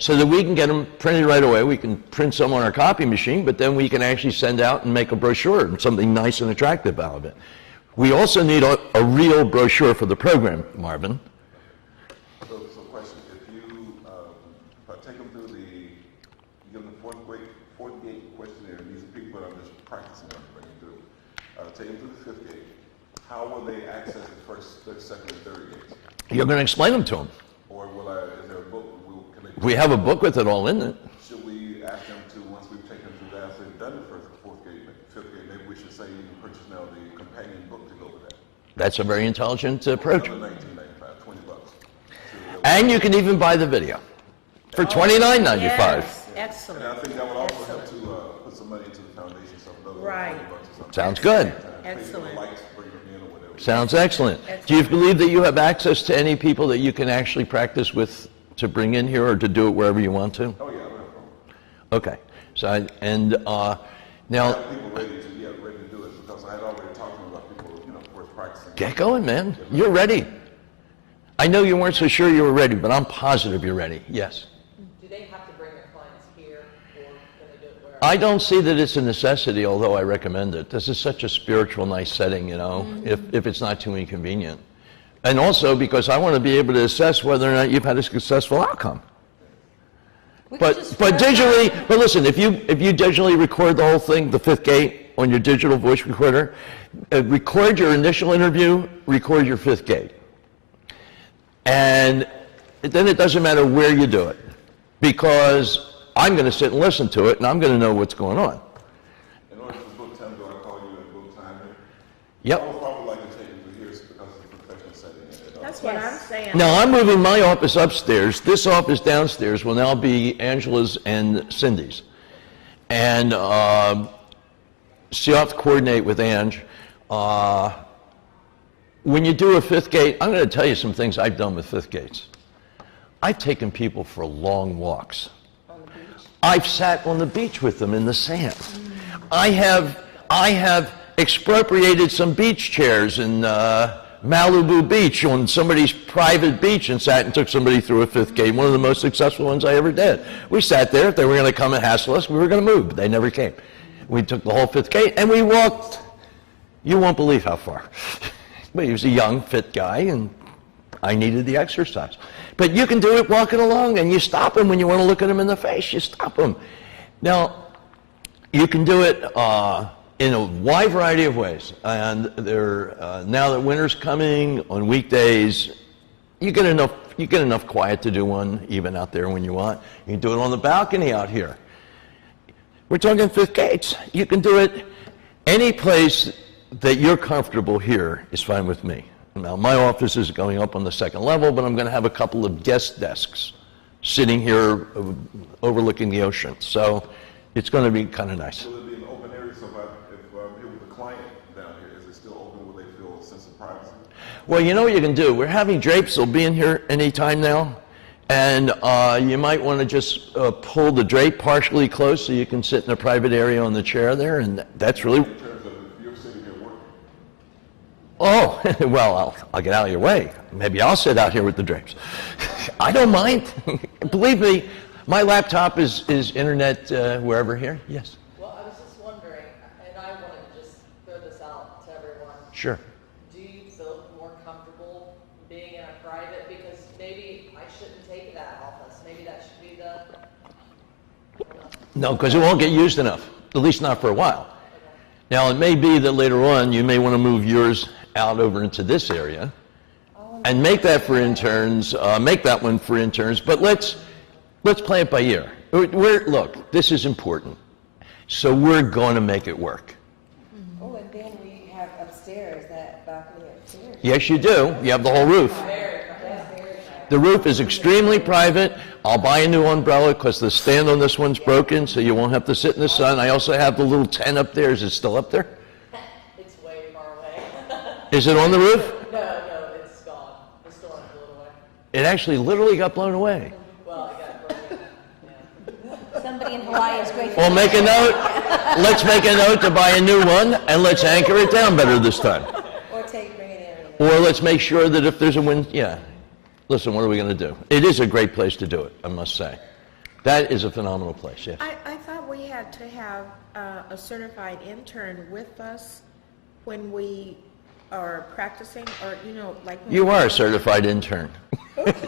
so that we can get them printed right away. We can print some on our copy machine, but then we can actually send out and make a brochure and something nice and attractive out of it. We also need a real brochure for the program, Marvin. So question, if you take them through you give them the fourth gate questionnaire, these are people that I'm just practicing on bringing through. Take them through the fifth gate. How will they access the first, second, and third gates? You're going to explain them to them. Or is there a book? We have a book with it all in it. Should we ask them to, once we've taken them through that, after they've done the fourth gate, fifth gate, maybe we should say you can purchase now the companion book to go with that. That's a very intelligent approach. $19.95, $20. And you can even buy the video for $29.95. Yes, excellent. And I think that would also help to put some money into the foundation, so another Right. $20 or something. Sounds good. Excellent. Sounds excellent. Do you believe that you have access to any people that you can actually practice with to bring in here, or to do it wherever you want to? Oh yeah, I don't have a problem. Okay. So now I have people ready to do it, because I had already talked to them about people, of course, practicing. get going, man. You're ready. I know you weren't so sure you were ready, but I'm positive you're ready. Yes. Do they have to bring their clients here, or can they do it wherever? I don't see that it's a necessity, although I recommend it. This is such a spiritual, nice setting, if it's not too inconvenient. And also because I want to be able to assess whether or not you've had a successful outcome. But listen, if you digitally record the whole thing, the fifth gate, on your digital voice recorder, record your initial interview, record your fifth gate. And then it doesn't matter where you do it, because I'm going to sit and listen to it, and I'm going to know what's going on. In order for book time, do I call you in book time? Yep. I would probably like to take you here because of the professional setting. That's what I'm saying. Now, I'm moving my office upstairs. This office downstairs will now be Angela's and Cindy's. And so you'll have to coordinate with Ange. When you do a fifth gate, I'm going to tell you some things I've done with fifth gates. I've taken people for long walks. On the beach. I've sat on the beach with them in the sand. I have expropriated some beach chairs in Malibu Beach on somebody's private beach and sat and took somebody through a fifth gate, one of the most successful ones I ever did. We sat there. If they were going to come and hassle us, we were going to move. They never came. We took the whole fifth gate and we walked, you won't believe how far. But he was a young, fit guy, and I needed the exercise. But you can do it walking along, and you stop them when you want to look at them in the face. You stop them. Now, you can do it in a wide variety of ways. And now that winter's coming, on weekdays, you get enough quiet to do one, even out there when you want. You can do it on the balcony out here. We're talking fifth gates. You can do it any place that you're comfortable here is fine with me. Now, my office is going up on the second level, but I'm going to have a couple of guest desks sitting here overlooking the ocean. So it's going to be kind of nice. Will it be an open area? So if I'm here with a client down here, is it still open? Will they feel a sense of privacy? Well, you know what you can do? We're having drapes. They'll be in here anytime now. And you might want to just pull the drape partially closed so you can sit in a private area on the chair there. And that's really... Oh, well, I'll get out of your way. Maybe I'll sit out here with the drapes. I don't mind. Believe me, my laptop is internet wherever here. Yes? Well, I was just wondering, and I wanted to just throw this out to everyone. Sure. Do you feel more comfortable being in a private? Because maybe I shouldn't take that office. Maybe that should be the... No, because it won't get used enough, at least not for a while. Okay. Now, it may be that later on you may want to move yours out over into this area and make that for interns, make that one for interns, but let's play it by ear. Look, this is important. So we're going to make it work. Oh, and then we have upstairs, that balcony upstairs. Yes, you do. You have the whole roof. The roof is extremely private. I'll buy a new umbrella because the stand on this one's broken, so you won't have to sit in the sun. I also have the little tent up there. Is it still up there? It's way far away. Is it on the roof? No, it's gone. The storm blew it away. It actually literally got blown away. Well, it got broken. Yeah. Somebody in Hawaii is grateful. Well, make a note. Let's make a note to buy a new one, and let's anchor it down better this time. Or bring it in. Or let's make sure that if there's a wind, yeah. Listen, what are we going to do? It is a great place to do it, I must say. That is a phenomenal place, yes. I thought we had to have a certified intern with us when we are practicing, or, you know, like. when You we- are a certified intern.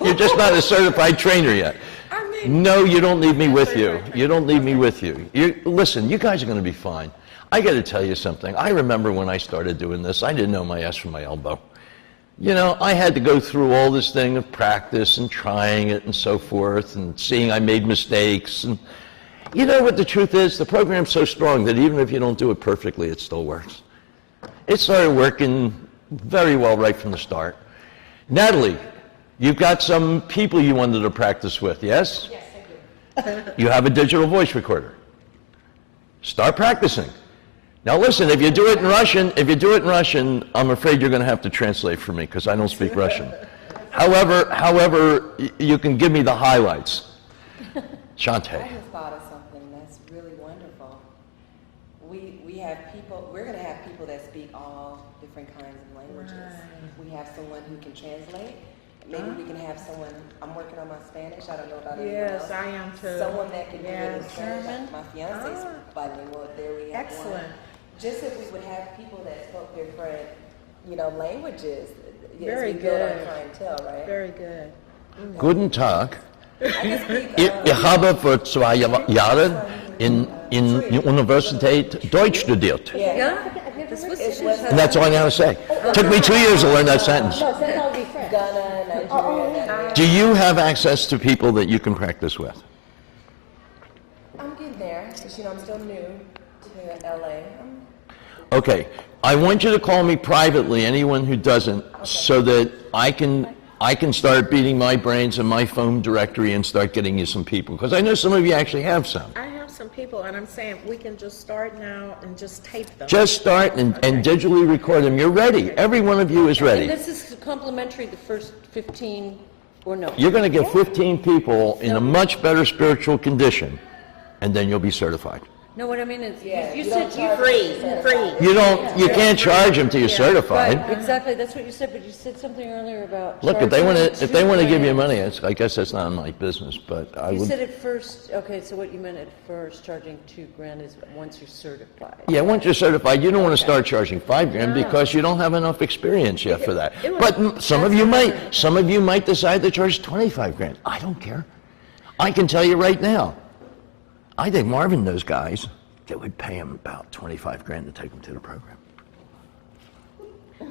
You're just not a certified trainer yet. I mean. No, you don't need me with you. Certified You don't need me trainer. with you. Listen, you guys are going to be fine. I got to tell you something. I remember when I started doing this, I didn't know my ass from my elbow. You know, I had to go through all this thing of practice and trying it and so forth and seeing I made mistakes. And you know what the truth is? The program's so strong that even if you don't do it perfectly, it still works. It started working very well right from the start. Natalie, you've got some people you wanted to practice with, yes? Yes, I do. You have a digital voice recorder. Start practicing. Now listen, if you do it in Russian, I'm afraid you're going to have to translate for me because I don't speak Russian. However, you can give me the highlights. Shante. I just thought of something that's really wonderful. We have people, we're going to have people that speak all different kinds of languages. We have someone who can translate. Maybe we can have someone, I'm working on my Spanish, I don't know about anyone else. Yes, I am too. Someone that can do it in Yes. Spanish. My fiance's bilingual, there we have one. Excellent. Just if we would have people that spoke different, you know, languages. Very as we build our good. clientele, right? Very good. Guten Tag. I can speak, Ich habe vor 2 Jahren in Universität Deutsch studiert. yeah. Das wusste It ich was And that's all I know how to say. Took me 2 years to learn that sentence. Ghana, Nigeria. Do you have access to people that you can practice with? I'm getting there, because you know I'm still new to LA. Okay, I want you to call me privately, anyone who doesn't, so that I can start beating my brains in my phone directory and start getting you some people. Because I know some of you actually have some. I have some people, and I'm saying we can just start now and just tape them. Just start and digitally record them. You're ready. Every one of you is And ready. this is complimentary, the first 15, or no? You're going to get 15 people in a much better spiritual condition, and then you'll be certified. No, what I mean is, Yeah, you you said don't you... charge Free. You can't charge them till you're certified. Right, exactly, that's what you said, but you said something earlier about... Look, if they want charging to give you $2,000. money, I guess that's not my business, but I You would. said at first, okay, so what you meant at first, charging $2,000 is once you're certified. Yeah, once you're certified, you don't want to start charging $5,000 because you don't have enough experience yet for that. But some of you might decide to charge $25,000. I don't care. I can tell you right now, I think Marvin knows guys that would pay him about $25,000 to take him to the program.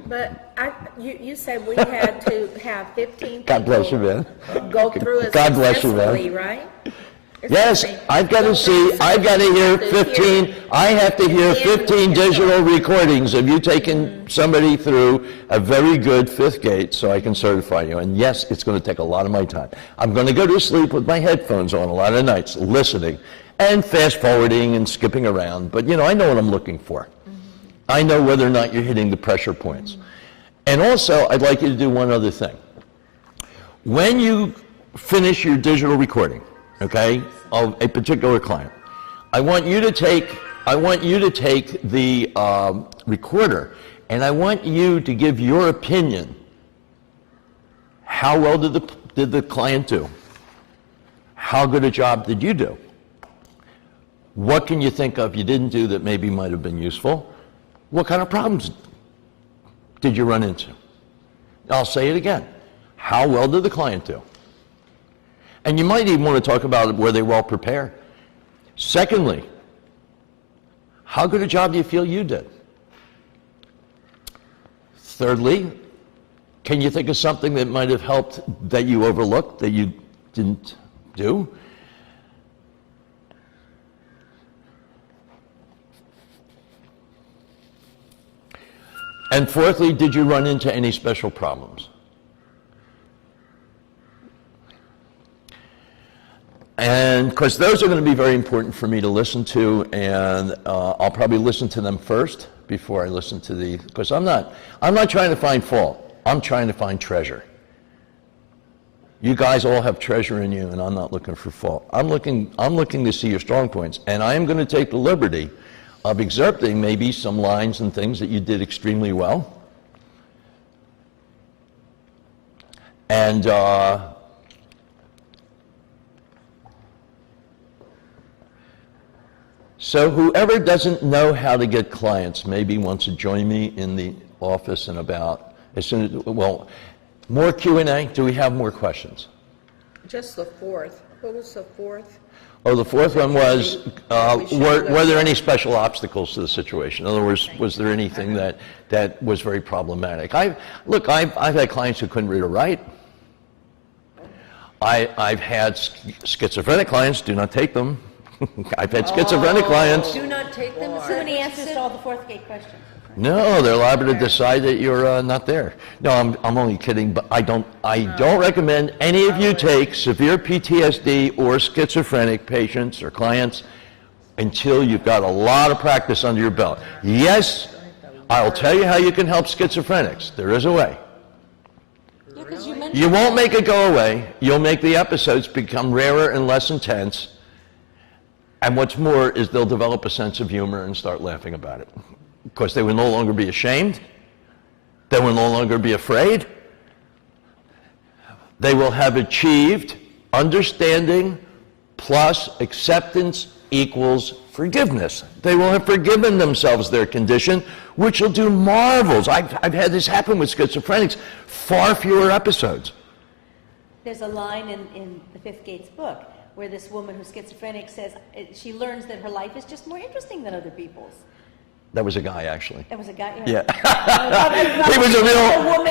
But you said we had to have 15 people. God bless you, man. Go through it God bless you, man. successfully, right? It's Yes, something- I've got to see, I've got to hear 15, I have to hear 15 digital recordings of you taking somebody through a very good 5th gate so I can certify you. And yes, it's going to take a lot of my time. I'm going to go to sleep with my headphones on a lot of nights, listening and fast forwarding and skipping around. But you know, I know what I'm looking for. I know whether or not you're hitting the pressure points. And also, I'd like you to do one other thing. When you finish your digital recording, okay, of a particular client, I want you to take the recorder, and I want you to give your opinion. How well did the client do? How good a job did you do? What can you think of you didn't do that maybe might have been useful? What kind of problems did you run into? I'll say it again. How well did the client do? And you might even want to talk about were they well prepared. Secondly, how good a job do you feel you did? Thirdly, can you think of something that might have helped that you overlooked, that you didn't do? And fourthly, did you run into any special problems? And of course, those are going to be very important for me to listen to, and I'll probably listen to them first before I listen to because I'm not trying to find fault. I'm trying to find treasure. You guys all have treasure in you, and I'm not looking for fault. I'm looking to see your strong points, and I am going to take the liberty of excerpting maybe some lines and things that you did extremely well. And So whoever doesn't know how to get clients maybe wants to join me in the office in about, as soon as, well, more Q&A? Do we have more questions? Just the fourth. What was the fourth? Oh, the fourth one was, were there any special obstacles to the situation? In other words, was there anything that was very problematic? I've had clients who couldn't read or write. I've had schizophrenic clients, do not take them. I've had schizophrenic clients. Do not take them. So many answers to all the fourth gate questions. No, they're liable to decide that you're not there. No, I'm only kidding, but I don't recommend any of you take severe PTSD or schizophrenic patients or clients until you've got a lot of practice under your belt. Yes, I'll tell you how you can help schizophrenics. There is a way. Yeah, 'cause you mentioned You won't make it go away. You'll make the episodes become rarer and less intense. And what's more is they'll develop a sense of humor and start laughing about it. Because they will no longer be ashamed. They will no longer be afraid. They will have achieved understanding plus acceptance equals forgiveness. They will have forgiven themselves their condition, which will do marvels. I've had this happen with schizophrenics, far fewer episodes. there's a line in the Fifth Gates book where this woman who's schizophrenic says she learns that her life is just more interesting than other people's. That was a guy, actually. That was a guy. Yeah.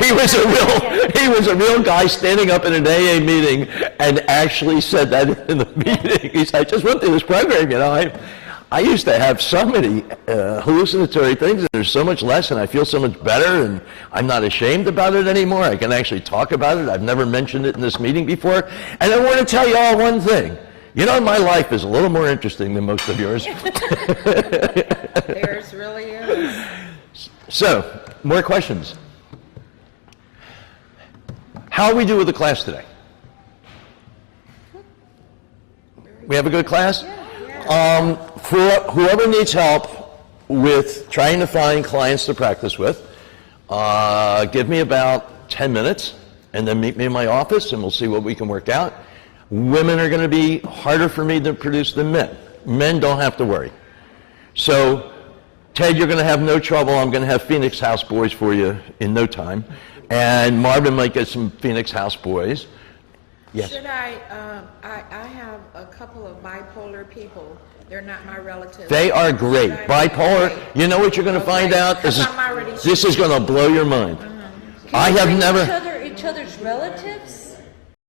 He was a real guy standing up in an AA meeting and actually said that in the meeting. He said, I just went through this program, you know. I used to have so many hallucinatory things, and there's so much less, and I feel so much better, and I'm not ashamed about it anymore. I can actually talk about it. I've never mentioned it in this meeting before. And I want to tell you all one thing. You know, my life is a little more interesting than most of yours. Theirs really is. So, more questions. How we do with the class today? We have a good class? For whoever needs help with trying to find clients to practice with, give me about 10 minutes and then meet me in my office and we'll see what we can work out. Women are going to be harder for me to produce than men. Men don't have to worry. So, Ted, you're going to have no trouble. I'm going to have Phoenix House boys for you in no time. And Marvin might get some Phoenix House boys. Yes. Should I have a couple of bipolar people. They're not my relatives. They are great. Bipolar, you know what you're going to find out? This is going to blow your mind. I have never... Each other's relatives?